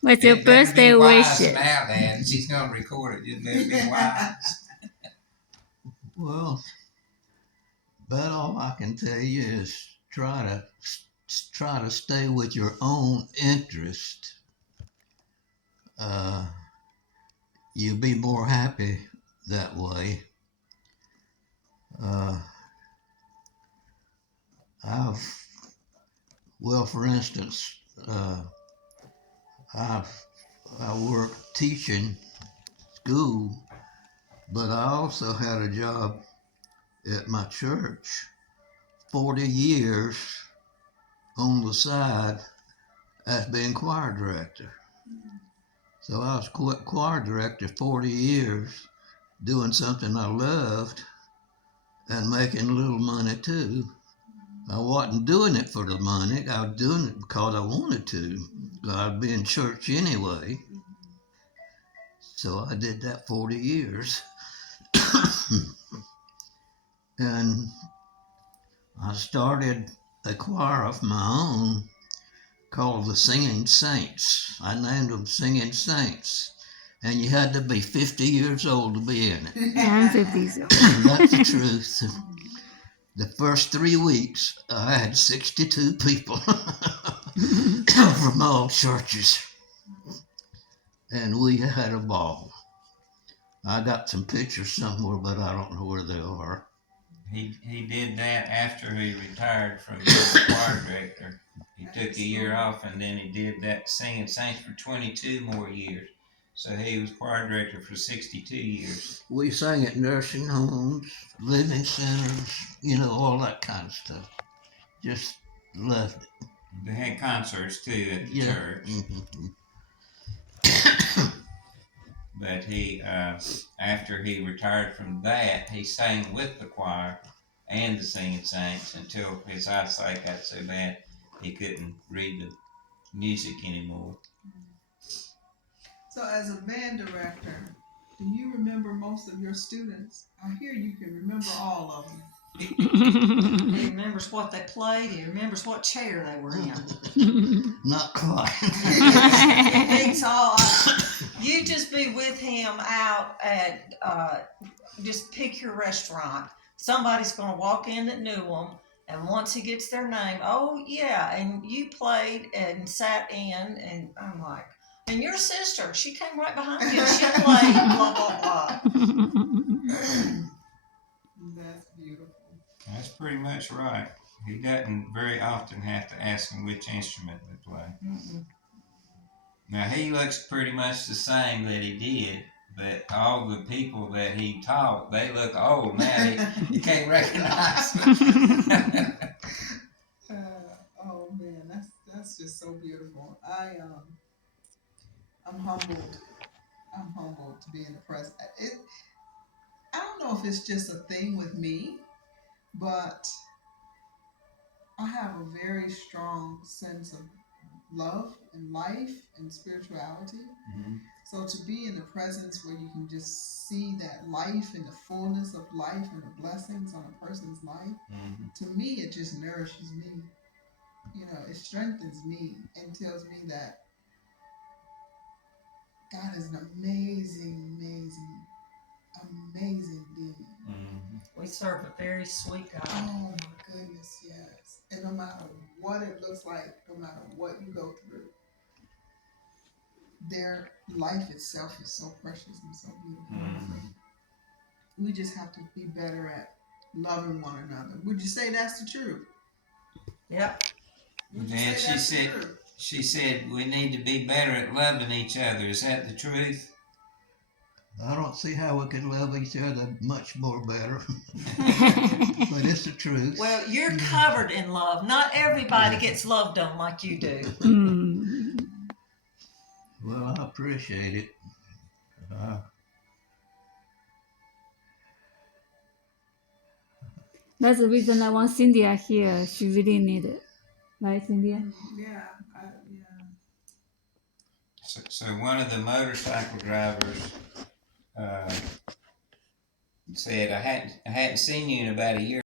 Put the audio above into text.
What's your birthday wish? Now, Dad, she's gonna record it. Just better be wise. Well, about all I can tell you is try to stay with your own interest. You'll be more happy that way. For instance, I work teaching school, but I also had a job at my church 40 years on the side as being choir director. So I was choir director 40 years doing something I loved and making a little money too. I wasn't doing it for the money. I was doing it because I wanted to. I'd be in church anyway. So I did that 40 years. And I started a choir of my own called the Singing Saints. I named them Singing Saints. And you had to be 50 years old to be in it. I'm 50. So. That's the truth. The first 3 weeks, I had 62 people from all churches. And we had a ball. I got some pictures somewhere, but I don't know where they are. He did that after he retired from being choir director. He took a year off, and then he did that Singing Saints for 22 more years. So he was choir director for 62 years. We sang at nursing homes, living centers, all that kind of stuff. Just loved it. They had concerts too at the church. Mm-hmm. But he, after he retired from that, he sang with the choir and the Singing Saints until his eyesight got so bad he couldn't read the music anymore. So as a band director, do you remember most of your students? I hear you can remember all of them. He remembers what they played. He remembers what chair they were in. Not quite. He beats all. You just be with him out at, just pick your restaurant. Somebody's going to walk in that knew him, and once he gets their name, oh yeah, and you played and sat in, and I'm like, and your sister, she came right behind you. She played blah blah blah. That's beautiful. That's pretty much right. He doesn't very often have to ask them which instrument they play. Mm-mm. Now, he looks pretty much the same that he did, but all the people that he taught, they look old now. You can't recognize them. Oh man, that's just so beautiful. I'm humbled. I'm humbled to be in the presence. I don't know if it's just a thing with me, but I have a very strong sense of love and life and spirituality. Mm-hmm. So to be in the presence where you can just see that life and the fullness of life and the blessings on a person's life, to me it just nourishes me. It strengthens me and tells me that God is an amazing, amazing, amazing being. Mm-hmm. We serve a very sweet God. Oh my goodness, yes. And no matter what it looks like, no matter what you go through, their life itself is so precious and so beautiful. We just have to be better at loving one another. Would you say that's the truth? Yep. Then she said we need to be better at loving each other. Is that the truth? I don't see how we could love each other much more better. But it's the truth. Well, you're covered in love. Not everybody gets loved on like you do. Well, I appreciate it. That's the reason I want Cynthia here. She really need it. Right, Cynthia? Yeah. So one of the motorcycle drivers said, I hadn't seen you in about a year.